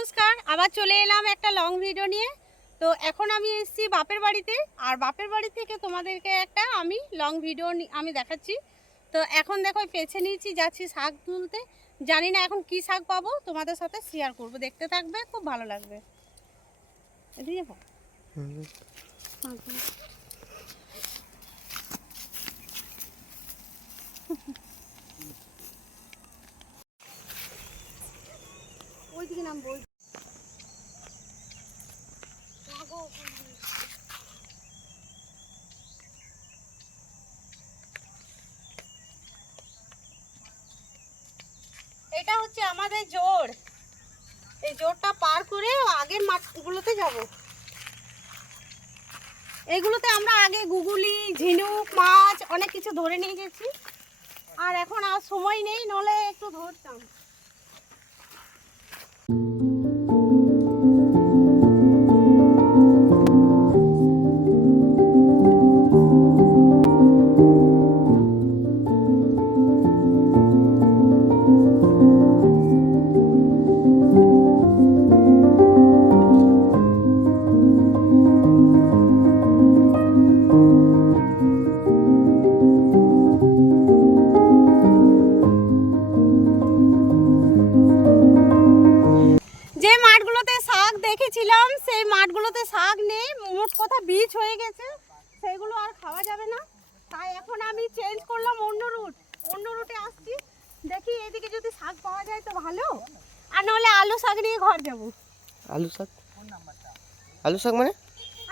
নমস্কার, আবার চলে এলাম একটা লং ভিডিও নিয়ে। তো এখন আমি এসেছি বাপের বাড়িতে, আর বাপের বাড়ি থেকে তোমাদেরকে একটা আমি লং ভিডিও আমি দেখাচ্ছি। তো এখন দেখো পেছে নিয়েছি, যাচ্ছি শাক তুলতে। জানি না এখন কি শাক পাবো, তোমাদের সাথে শেয়ার করব, দেখতে থাকবে, খুব ভালো লাগবে। এদিকে ওইদিকে নামবো। এটা হচ্ছে আমাদের জোড়। এই জোড়টা পার করে আগের মাঠগুলোতে যাব। এইগুলোতে আমরা আগে গুগুলি, ঝিনুক, মাছ অনেক কিছু ধরে নিয়ে গেছি, আর এখন আর সময় নেই, নলে একটু ধরতাম। যে মাঠগুলোতে শাক দেখেছিলাম সেই মাঠগুলোতে শাক নেই, মোট কথা বীজ হয়ে গেছে, সেইগুলো আর খাওয়া যাবে না। তাই এখন আমি চেঞ্জ করলাম, অন্য রুটে আসছি। দেখি এদিকে যদি শাক পাওয়া যায় তো ভালো, আর নাহলে আলু শাক নিয়ে ঘর যাবো। আলু শাক? আলু শাক মানে?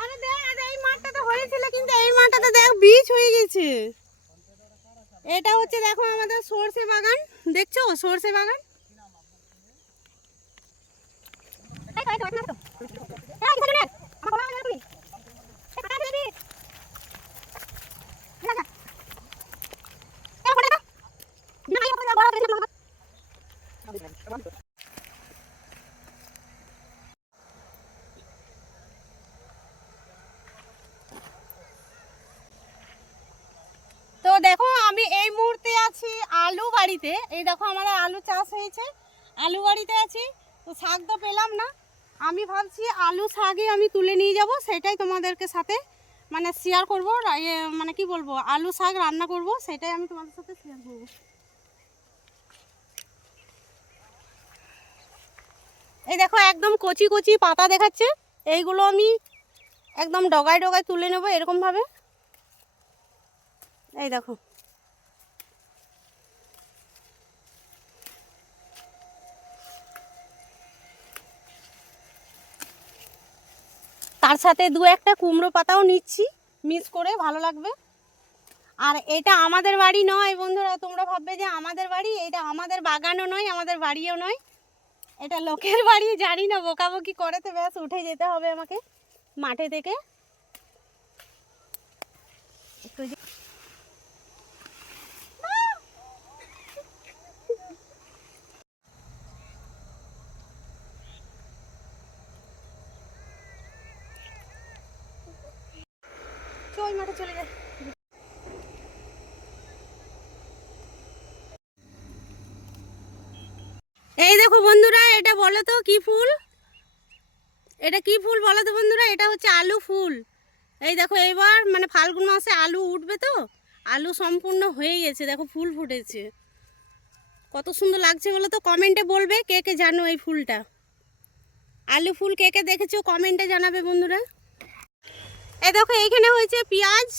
আরে দেখ, এই মাঠটাতে হয়েছিল, কিন্তু এই মাঠটাতে দেখ বীজ হয়ে গেছে। এটা হচ্ছে দেখো আমাদের সরষে বাগান, দেখছো সরষে বাগান। তো দেখো আমি এই মুহূর্তে আছি আলু বাড়িতে। এই দেখো আমার আলু চাষ হয়েছে, আলু বাড়িতে আছি। তো শাক তো পেলাম না, আমি ভাবছি আলু শাকই আমি তুলে নিয়ে যাব, সেটাই তোমাদেরকে সাথে মানে শেয়ার করবো। মানে কি বলবো, আলু শাক রান্না করব, সেটাই আমি তোমাদের সাথে শেয়ার করবো। এই দেখো একদম কচি কচি পাতা দেখাচ্ছে, এইগুলো আমি একদম ডগায় ডগায় তুলে নেব এরকমভাবে। এই দেখো তার সাথে দু একটা কুমড়ো পাতাও নিচ্ছি, মিক্স করে ভালো লাগবে। আর এটা আমাদের বাড়ি নয় বন্ধুরা, তোমরা ভাববে যে আমাদের বাড়ি, এটা আমাদের বাগানও নয়, আমাদের বাড়িও নয়, এটা লোকের বাড়ি। জানি না, বকাবকি করে তো ব্যাস উঠে যেতে হবে আমাকে মাঠে থেকে। ওই মাঠে চলে যায়। এই দেখো বন্ধুরা, এটা বলো তো কি ফুল? এটা কি ফুল বলো তো বন্ধুরা? এটা হচ্ছে আলু ফুল। এই দেখো এবার মানে ফাল্গুন মাসে আলু উঠবে, তো আলু সম্পূর্ণ হয়ে গেছে, দেখো ফুল ফুটেছে, কত সুন্দর লাগছে বলো তো? কমেন্টে বলবে কে কে জানো এই ফুলটা, আলু ফুল কে কে দেখেছো কমেন্টে জানাবে বন্ধুরা। এই দেখো এইখানে হয়েছে পেঁয়াজ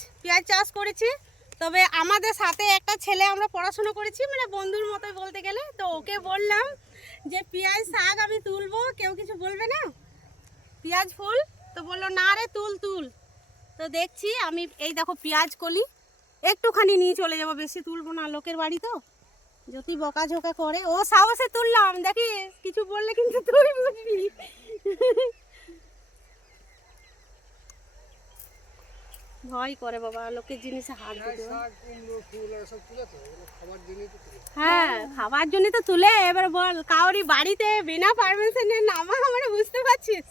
চাষ করেছে। তবে আমাদের সাথে একটা ছেলে, আমরা পড়াশোনা করেছি, মানে বন্ধুর মতোই বলতে গেলে। তো ওকে বললাম যে পেঁয়াজ শাক আমি তুলবো, কেউ কিছু বলবে না, পেঁয়াজ ফুল। তো বললো না রে তুল তুল। তো দেখছি আমি, এই দেখো পেঁয়াজ কলি একটুখানি নিয়ে চলে যাবো, বেশি তুলবো না, লোকের বাড়ি তো যদি বকাঝোকা করে। ও সাহসে তুললাম, দেখি কিছু বললে কিন্তু তুই বুঝবি। ভয় করে বাবা, লোকের জিনিসে হাত দিতে। হ্যাঁ, খাবার জন্য তো তুলে। এবার বল, কাউরি বাড়িতে বিনা পারমিশনে নামা, আমরা বুঝতে পারছিস।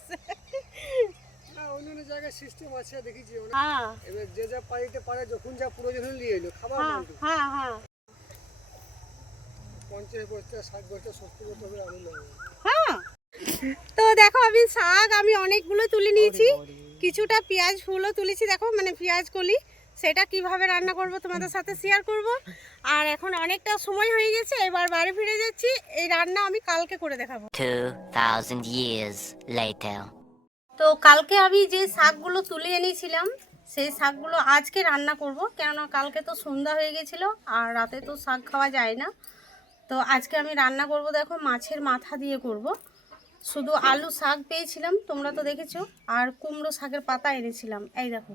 অন্য জায়গায় সিস্টেম আছে দেখেছি। হ্যাঁ, এবার যে যা পাইতে পারে, যখন যা প্রয়োজন নিয়ে এলো খাবার। হ্যাঁ হ্যাঁ 50 বস্তা 60 বস্তা 70 বস্তা করে আলু লাগে। হ্যাঁ। দেখো আমি অনেকগুলো তুলে নিয়েছি, কিছুটা পেঁয়াজ ফুলও তুলেছি, দেখো মানে পেঁয়াজ কলি, সেটা কিভাবে রান্না করব তোমাদের সাথে শেয়ার করব। আর এখন অনেকটা সময় হয়ে গেছে, এবার বাড়ি ফিরে যাচ্ছি। এই রান্না আমি কালকে করে দেখাবো। 2000 years later. তো কালকে আমি যে শাকগুলো তুলে এনেছিলাম সেই শাকগুলো আজকে রান্না করব, কেননা কালকে তো সন্ধ্যা হয়ে গেছিলো আর রাতে তো শাক খাওয়া যায় না। তো আজকে আমি রান্না করব, দেখো মাছের মাথা দিয়ে করব। শুধু আলু শাক পেয়েছিলাম, তোমরা তো দেখেছো, আর কুমড়ো শাকের পাতা এনেছিলাম। এই দেখো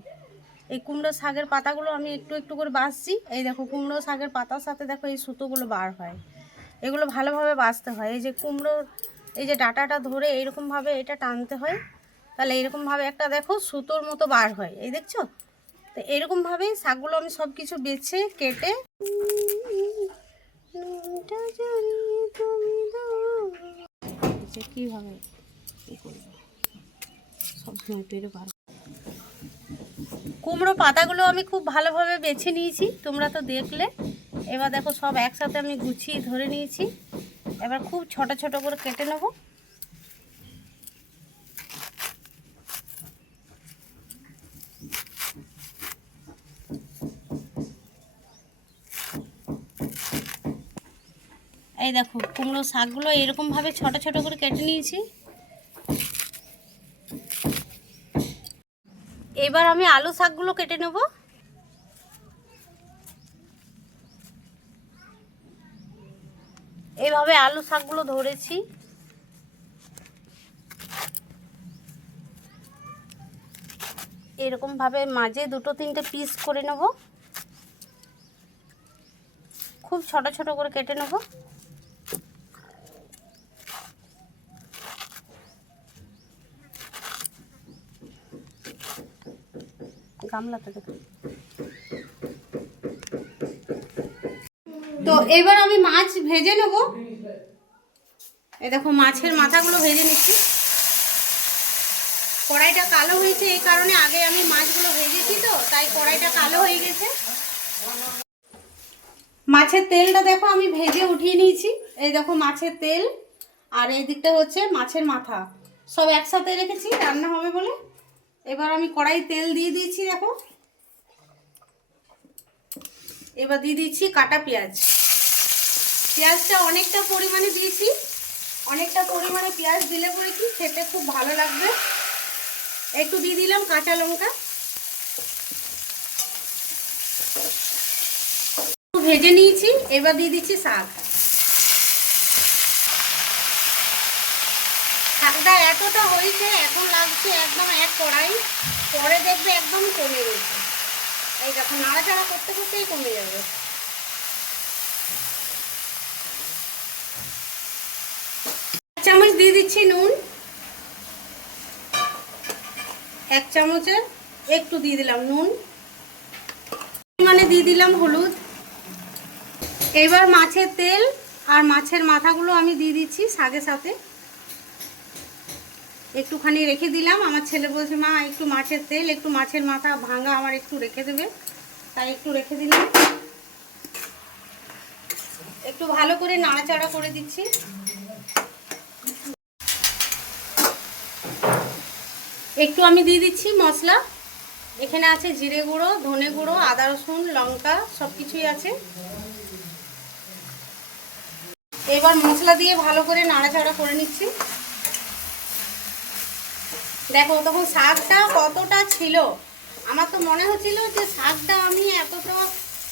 এই কুমড়ো শাকের পাতাগুলো আমি একটু একটু করে বাছছি। এই দেখো কুমড়ো শাকের পাতার সাথে দেখো এই সুতোগুলো বার হয়, এগুলো ভালোভাবে বাছতে হয়। এই যে কুমড়োর এই যে ডাঁটাটা ধরে এইরকমভাবে এটা টানতে হয়, তাহলে এইরকমভাবে একটা দেখো সুতোর মতো বার হয়, এই দেখছো। তো এরকমভাবে শাকগুলো আমি সব কিছু বেছে কেটে কীভাবে সবসময় পেরে বার। কুমড়ো পাতাগুলো আমি খুব ভালোভাবে বেছে নিয়েছি, তোমরা তো দেখলে। এবার দেখো সব একসাথে আমি গুছিয়ে ধরে নিয়েছি, এবার খুব ছোট ছোট করে কেটে নেব। এই দেখো কুমড়ো শাকগুলো এরকমভাবে ছোট ছোট করে কেটে নিয়েছি। এবার আমি আলু শাকগুলো কেটে নেব। এইভাবে আলু শাকগুলো ধরেছি, এরকমভাবে মাঝে দুটো তিনটে পিস করে নেব, খুব ছোট ছোট করে কেটে নেব। গামলাতে দেখো। তো এবার আমি মাছ ভেজে নেব। এই দেখো মাছের মাথাগুলো ভেজে নিচ্ছি। কড়াইটা কালো হয়েছে এই কারণে, আগে আমি মাছগুলো ভেজেছি তো তাই কড়াইটা কালো হয়ে গেছে। মাছের তেলটা দেখো আমি ভেজে উঠিয়ে নিয়েছি। এই দেখো মাছের তেল, আর এই দিকটা হচ্ছে মাছের মাথা, সব একসাথে রেখেছি রান্না হবে বলে। এবার আমি কড়াই তেল দিয়ে দিয়েছি, দেখো এবার দিয়ে দিচ্ছি কাটা পেঁয়াজ। পেঁয়াজটা অনেকটা পরিমাণে দিয়েছি, অনেকটা পরিমাণে পেঁয়াজ দিলে পরে কি খেতে খুব ভালো লাগবে। একটু দিয়ে দিলাম কাঁচা লঙ্কা, ভেজে নিয়েছি। এবার দিয়ে দিচ্ছি শাক। শাকটা এতটা হয়েছে, এখন লাগছে একদম এক কড়াই, পরে দেখবে একদম কমে গেছে। এই দেখো নাড়াচাড়া করতে করতেই কমে যাবে। এক চামচ দিয়ে দিচ্ছি নুন, এক চামচের একটু দিয়ে দিলাম নুন, মানে দিয়ে দিলাম হলুদ। এবার মাছের তেল আর মাছের মাথাগুলো আমি দিয়ে দিচ্ছি শাকের সাথে। একটুখানি রেখে দিলাম, আমার ছেলে বলছে মা একটু মাছের তেল একটু মাছের মাথা ভাঙা আমার একটু রেখে দেবে, তাই একটু রেখে দিলাম। একটু ভালো করে নাড়াচাড়া করে দিচ্ছি। একটু আমি দিয়ে দিচ্ছি মশলা, এখানে আছে জিরে গুঁড়ো, ধনে গুঁড়ো, আদা রসুন লঙ্কা সব কিছুই আছে। এবার মশলা দিয়ে ভালো করে নাড়াচাড়া করে নিচ্ছি। দেখো তখন শাকটা কতটা ছিল, আমার তো মনে হচ্ছিল যে শাকটা আমি এতটা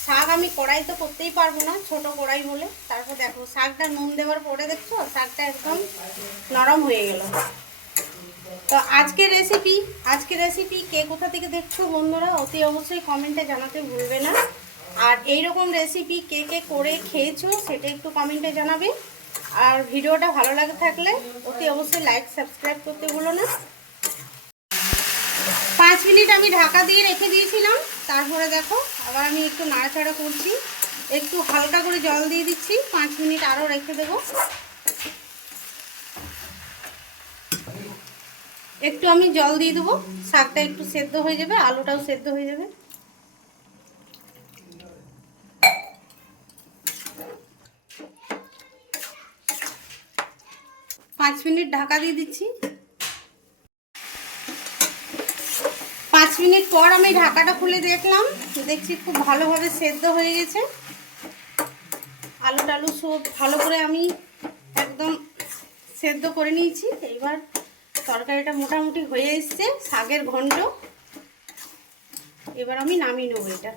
শাক আমি কড়াই তো করতেই পারবো না, ছোট কড়াই বলে। তারপর দেখো শাকটা নুন দেওয়ার পরে দেখছো শাকটা একদম নরম হয়ে গেল। তো আজকের রেসিপি কে কোথা থেকে দেখছো বন্ধুরা অতি অবশ্যই কমেন্টে জানাতে ভুলবে না। আর এইরকম রেসিপি কে কে করে খেয়েছো সেটা একটু কমেন্টে জানাবে। আর ভিডিওটা ভালো লাগে থাকলে অতি অবশ্যই লাইক সাবস্ক্রাইব করতে ভুলো না। 5 মিনিট আমি ঢাকা দিয়ে রেখে দিয়েছিলাম, তারপরে দেখো আবার আমি একটু নাড়াচাড়া করছি, একটু হালকা করে জল দিয়ে দিচ্ছি, 5 মিনিট আরও রেখে দেবো। একটু আমি জল দিয়ে দেবো, শাকটা একটু সেদ্ধ হয়ে যাবে, আলুটাও সেদ্ধ হয়ে যাবে। পাঁচ মিনিট ঢাকা দিয়ে দিচ্ছি। 5 মিনিট পর আমি ঢাকাটা খুলে দেখলাম, দেখছি খুব ভালোভাবে সেদ্ধ হয়ে গেছে। আলু টালু সব ভালো করে আমি একদম সেদ্ধ করে নিয়েছি। এইবার তরকারিটা মোটামুটি হয়ে এসছে, শাকের ঘন্ট। এবার আমি নামিয়ে নেবো এটা।